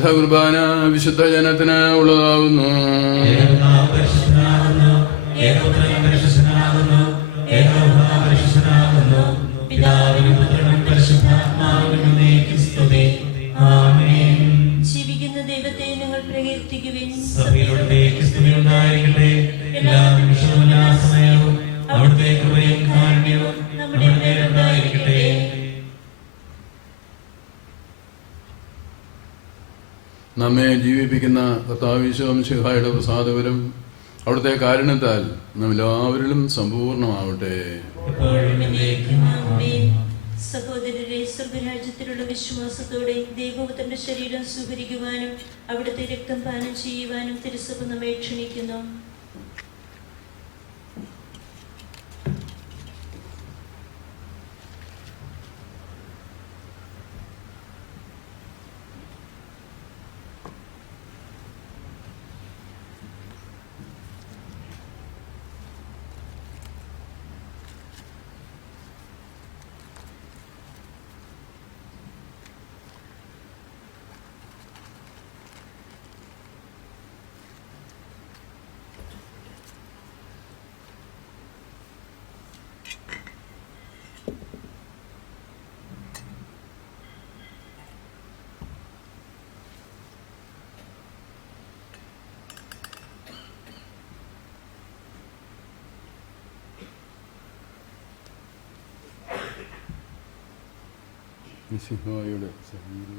വിശുദ്ധ കുർബാന വിശുദ്ധ ജനത്തിന് ഉള്ളതാകുന്നു. ജീവിക്കുന്ന ദൈവത്തെ നിങ്ങൾ പ്രകീർത്തിക്കുവിൻ. എല്ലാ നിമിഷവും എല്ലാ സമയവും അവിടുത്തെ കൃപയും കാരുണ്യവും നമ്മുടെ മേലുണ്ടായിരിക്കട്ടെ. നമ്മെ ജീവിപ്പിക്കുന്ന കർത്താവ് ഈശോ മിശിഹായുടെ പ്രസാദപരം അവിടുത്തെ കാരുണ്യത്താൽ നാം എല്ലാവരിലും സമ്പൂർണ്ണമാവട്ടെ. സഹോദരരെ, സ്വർഗരാജ്യത്തിലുള്ള വിശ്വാസത്തോടെ ദൈവപുത്രന്റെ ശരീരം സ്വീകരിക്കുവാനും അവിടുത്തെ രക്തം പാനം ചെയ്യുവാനും തിരുസഭ നമ്മെ ക്ഷണിക്കുന്നു. മിശിഹായുടെ ശരീരം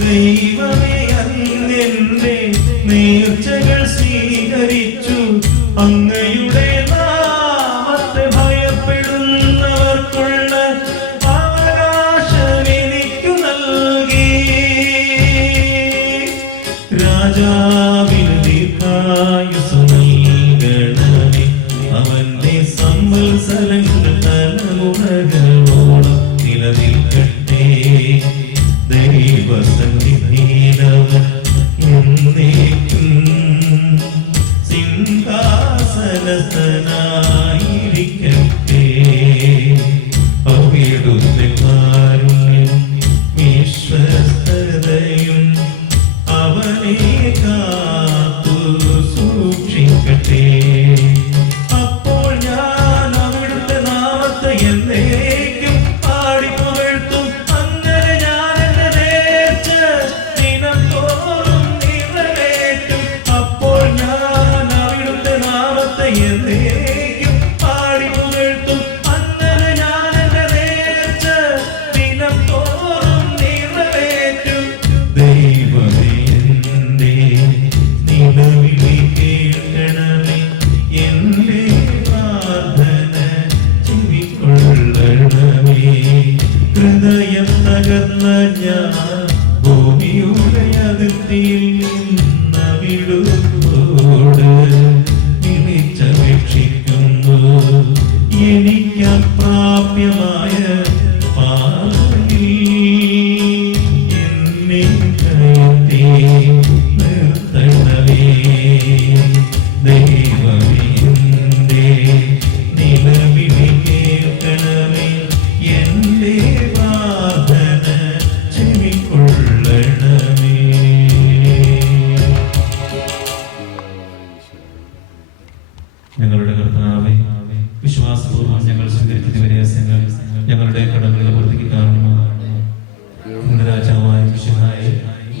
ദൈവമേ അങ്ങെന്റെ നേർച്ചകൾ സ്വീകരിച്ചു. അങ്ങയുടെ നാമത്തെ ഭയപ്പെടുന്നവർക്കുള്ള അവകാശം എനിക്കു നൽകി. രാജാവിന് ദീർഘായുസ്സു നൽകണമേ. അവന്റെ സംവത്സരങ്ങൾ തലമുറകളോളം നിലനിൽക്കട്ടെ. ദൈവസന്നിധിയിലവൻ എന്നേക്കും സിംഹാസനസ്ഥനായിരിക്കട്ടെ. അവിടുത്തെ കാരുണ്യം വിശ്വസ്തതയും അവനെ കാത്തു സൂക്ഷിക്കട്ടെ. അപ്പോൾ ഞാൻ അവിടുത്തെ നാമത്തെ എന്നേക്കും പാടി പുകഴ്ത്തും. അങ്ങനെ ഞാൻ എന്റെ നേർച്ച ദിനംതോറും നിറവേറ്റും. അപ്പോൾ ഞാൻ അവിടുത്തെ നാമത്തെ എന്നേക്കും പാടി പുകഴ്ത്തും. അങ്ങനെ ഞാൻ എന്റെ നേർച്ച ദിനംതോറും നിറവേറ്റും. ദൈവമേ എന്റെ നിലവിളി കേൾക്കണമേ. എന്റെ പ്രാർത്ഥന ചെവിക്കൊള്ളണമേ. ഹൃദയം തകർന്ന ഞാൻ ഭൂമിയുടെ അതിർത്തിയിൽ നിന്നവിടുത്തോട് വിളിച്ചപേക്ഷിക്കുന്നു. എനിക്ക് അപ്രാപ്യമായ പാപിൽ എന്നെ കയറ്റി നിർത്തണമേ. ദൈവമേ എന്റെ നിലവിളി കേൾക്കണമേ. എന്റെ പ്രാർത്ഥന ചെവിക്കൊള്ളണമേ. ഞങ്ങളുടെ കർത്താവേ, വിശ്വാസപൂർവ്വം ഞങ്ങൾ സ്വീകരിക്കുന്ന വിരഹസ്യങ്ങൾ ഞങ്ങളുടെ കടങ്ങളുടെ പൂർത്തിക്ക് കാരണമാണ്. രാജാവായ മിശിഹായേ,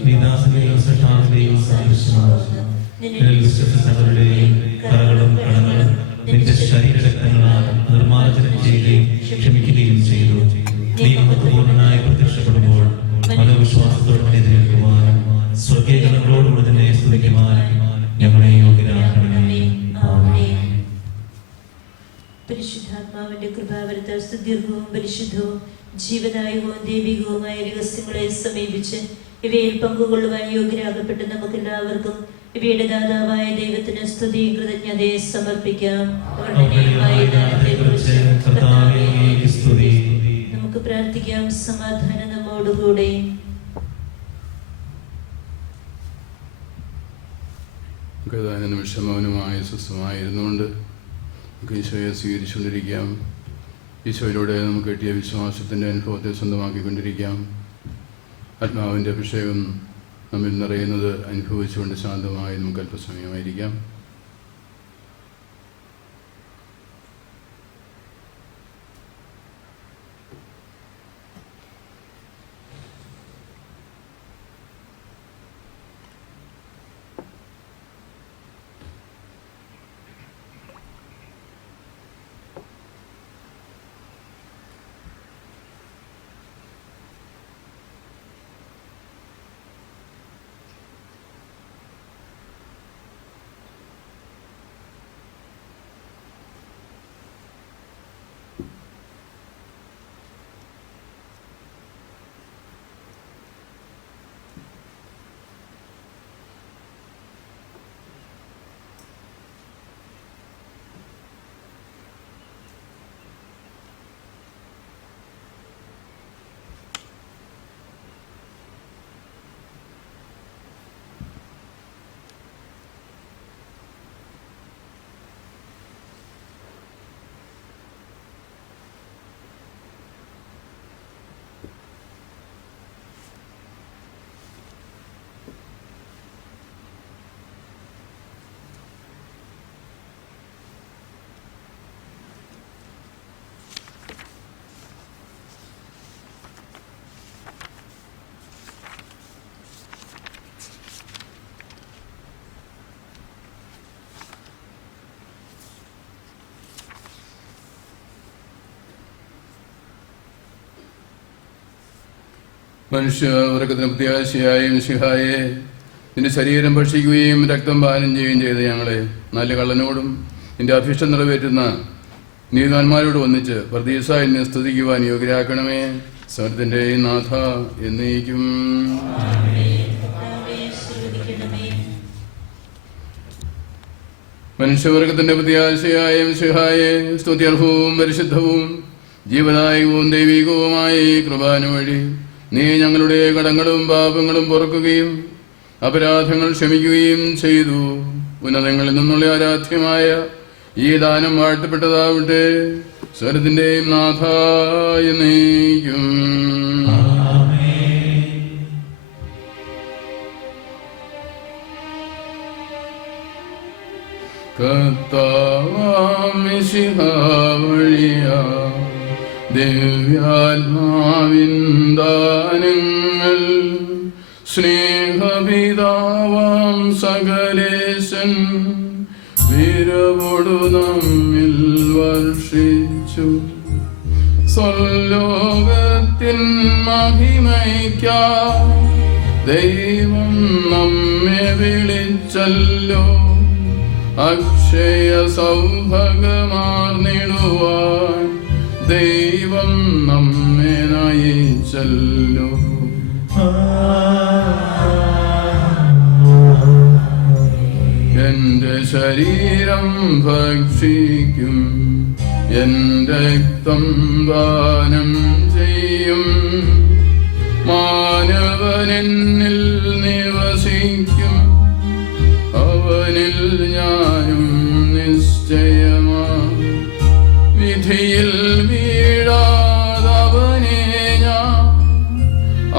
നീ ദാസന്റെയും സൃഷ്ടാവിന്റെയും സാദൃശ്യമാകുന്നു. നിന്നിൽ വിശ്വസിച്ചവരുടെയും കറകളും കടങ്ങളും നിന്റെ ശരീരരക്തങ്ങളാൽ നിർമ്മാർജ്ജനം ചെയ്യുകയും ക്ഷമിക്കുകയും ചെയ്തു. നീ മഹത്വപൂർണ്ണനായി പ്രത്യക്ഷപ്പെടുമ്പോൾ മനോവിശ്വാസത്തോടെ എതിരേൽക്കുവാനും സ്വർഗീയഗണങ്ങളോടുകൂടി തന്നെ സ്തുതിക്കുവാനും ഞങ്ങളെ യോഗ്യരാക്കണമേ. ആമേൻ. പരിശുദ്ധാത്മാവിന്റെ കൃപാവരത്താൽ സുദീർഘവും പരിശുദ്ധവും ജീവദായകവും ദൈവികവുമായ രഹസ്യങ്ങളെ സമീപിച്ച് ഇവയിൽ പങ്കുകൊള്ളുവാൻ യോഗ്യരാകപ്പെട്ട് നമുക്കെല്ലാവർക്കും ഇവയുടെ ദാതാവായ ദൈവത്തിന് സ്തുതിയും കൃതജ്ഞതയെ സമർപ്പിക്കാം. നമുക്ക് പ്രാർത്ഥിക്കാം. സമാധാനം നമ്മോടുകൂടെ. ഏതാനും നിമിഷം മൗനമായ സ്വസ്ഥമായിരുന്നുകൊണ്ട് നമുക്ക് ഈശോയെ സ്വീകരിച്ചുകൊണ്ടിരിക്കാം. ഈശോയിലൂടെ നമുക്ക് കിട്ടിയ വിശ്വാസത്തിൻ്റെ അനുഭവത്തെ സ്വന്തമാക്കിക്കൊണ്ടിരിക്കാം. ആത്മാവിൻ്റെ അഭിഷേകം നമ്മിൽ നിറയുന്നത് അനുഭവിച്ചുകൊണ്ട് ശാന്തമായി നമുക്ക് അല്പസമയമായിരിക്കാം. മനുഷ്യ ഉറക്കത്തിന് പ്രത്യാശയായ മിശിഹായെ, നിന്റെ ശരീരം ഭക്ഷിക്കുകയും രക്തം പാനം ചെയ്യുകയും ചെയ്ത് ഞങ്ങളെ നല്ല കള്ളനോടും നിന്റെ അഭിഷ്ടം നിറവേറ്റുന്ന നീതിമാന്മാരോട് ഒന്നിച്ച് പർദീസായി എന്നെ സ്തുതിക്കുവാൻ യോഗ്യരാക്കണമേ. സ്വർഗ്ഗത്തിന്റെ നാഥ എന്നേക്കും. മനുഷ്യവർഗത്തിന്റെ പ്രത്യാശയായ മിശിഹായെ, സ്തുത്യർഹവും പരിശുദ്ധവും ജീവദായകവും ദൈവികവുമായ ഈ കൃപാന വഴി നീ ഞങ്ങളുടെ കടങ്ങളും പാപങ്ങളും പൊറുക്കുകയും അപരാധങ്ങൾ ക്ഷമിക്കുകയും ചെയ്തു. ഉന്നതങ്ങളിൽ നിന്നുള്ള ആരാധ്യമായ ഈ ദാനം വാഴ്ത്തപ്പെട്ടതാവട്ടെ. സ്വർഗ്ഗത്തിന്റെയും നാഥ എന്നേക്കും. കർത്താവാം മിശിഹാ വഴിയാ ദിവ്യാത്മാവിൻ ദാനങ്ങൾ സ്നേഹപിതാവാം സകലേശൻ വിരവോടു നമ്മിൽ വർഷിച്ചു. സ്വർലോകത്തിൻ മഹിമയ്ക്കായി ദൈവം നമ്മെ വിളിച്ചല്ലോ. അക്ഷയ സൗഭാഗ്യമാർന്നിടുവാൻ ദൈവം നമ്മെ നയിച്ചല്ലോ. എന്റെ ശരീരം ഭക്ഷിക്കും, എന്റെ രക്തം പാനം ചെയ്യും. മാനവനെന്നിൽ നിവസിക്കും, അവനിൽ ഞാനും നിശ്ചയമാ. വിധിയിൽ വീഴാതവനെ ഞാൻ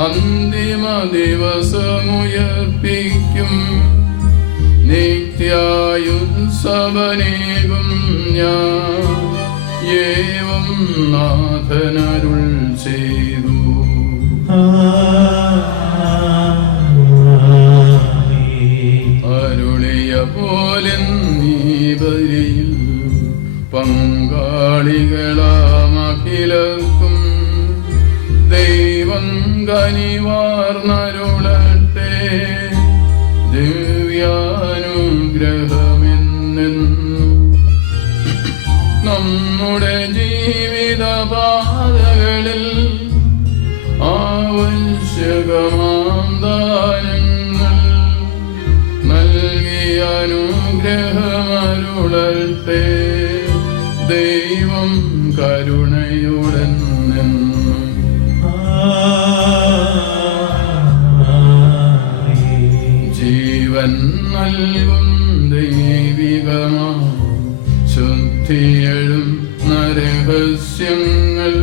അന്തിമ ദിവസമുയർപ്പിക്കും. നിത്യായുത്സവനേകും ഞാൻ ഏവം നാഥനരുൾ ചെയ്തു. അരുളിയ പോലെ നീ ബലിയിൽ പങ്കാളികളാമഖിലർക്കും ദൈവം കനിവാർന്നരുളട്ടെ. ദിവ്യാനുഗ്രഹമെന്നെന്നും നമ്മുടെ ജീവിതപാതകളിൽ ആവശ്യകമാം ദാനങ്ങൾ നൽകി അനുഗ്രഹമരുളട്ടെ. ദൈവം കരുണയുടെന്നും ജീവൻ നൽകും ദൈവികമാ ശുദ്ധിയെഴും നരഹസ്യങ്ങൾ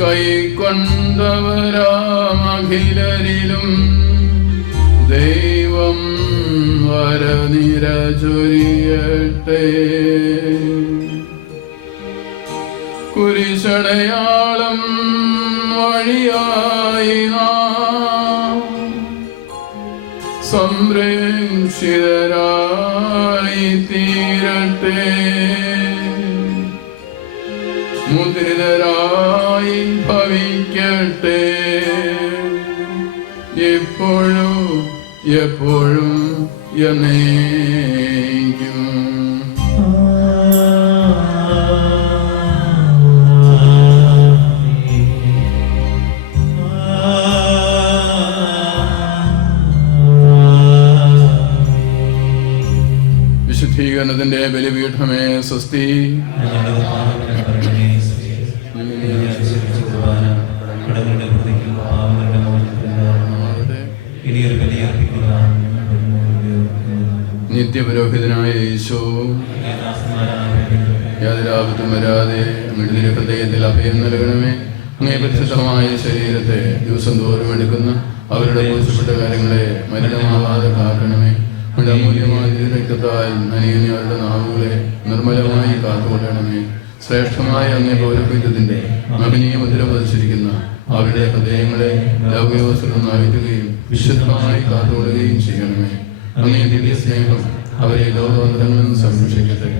കൈക്കൊണ്ടവരാമഖിലരിലും ദൈവം വരനിര ചൊരിയട്ടെ. കുരിശടയാളം വഴിയായി നാം സംരക്ഷിതരായി തീരട്ടെ. മുദ്രിതരായി ഭവിക്കട്ടെ. എപ്പോഴും എപ്പോഴും എന്നേക്കും. വിശുദ്ധീകരണത്തിന്റെ ബലിപീഠമേ സ്വസ്തി. നിത്യപുരോഹിതനായ ഈശോ, യാതൊരു ആപത്തും വരാതെ അങ്ങയുടെ ഹൃദയത്തിൽ അഭയം നൽകണമേ. അങ്ങേ പരിശുദ്ധമായ ശരീരത്തെ ദിവസം തോറും എടുക്കുന്ന അവരുടെ മോശപ്പെട്ട കാര്യങ്ങളെ മലിനമാവാതെ കാക്കണമേ. അങ്ങയുടെ അമൂല്യമായ രക്തത്താൽ നനയുന്ന അവരുടെ നാവുകളെ നിർമ്മലമായി കാത്തുകൊള്ളണമേ. ശ്രേഷ്ഠമായ അങ്ങേ പൗരത്വത്തിന്റെ മകനീയ മുദ്ര പതിച്ചിരിക്കുന്ന അവരുടെ ഹൃദയങ്ങളെ ലൗകികവസ്തുക്കൾ നാവിക്കുകയും വിശുദ്ധമായി കാത്തുകൊള്ളുകയും ചെയ്യണമേ. അങ്ങേ ദിവ്യ സ്നേഹം അവരെ ലോകബന്ധങ്ങളിൽ നിന്ന് സംരക്ഷിക്കട്ടെ.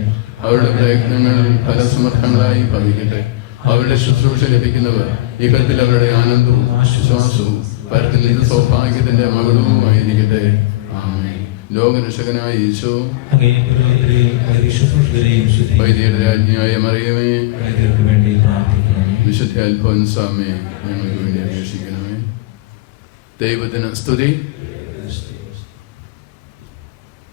അവരുടെ പ്രയത്നങ്ങൾ ഫലസമർത്ഥങ്ങളായി ഭവിക്കട്ടെ. അവരുടെ ശുശ്രൂഷ ലഭിക്കുന്നവർ ഇഹത്തിൽ അവരുടെ ആനന്ദവും ആശ്വാസവും പരത്തിൽ ഇത് സൗഭാഗ്യത്തിന്റെ മകളുമായിരിക്കട്ടെ. ആമേൻ. ലോകരക്ഷകനായ ഈശോ, അങ്ങേ പുരോഹിതരെയും അങ്ങേ ശുശ്രൂഷകരെയും ശുദ്ധീകരിക്കണമേ. വൈദികരുടെ രാജ്ഞിയായ മറിയമേ, വൈദികർക്ക് വേണ്ടി പ്രാർത്ഥിക്കണമേ. വിശുദ്ധ അൽഫോൻസാമേ, ഞങ്ങൾക്ക് വേണ്ടി അപേക്ഷിക്കണമേ. ദൈവത്തിന് സ്തുതി.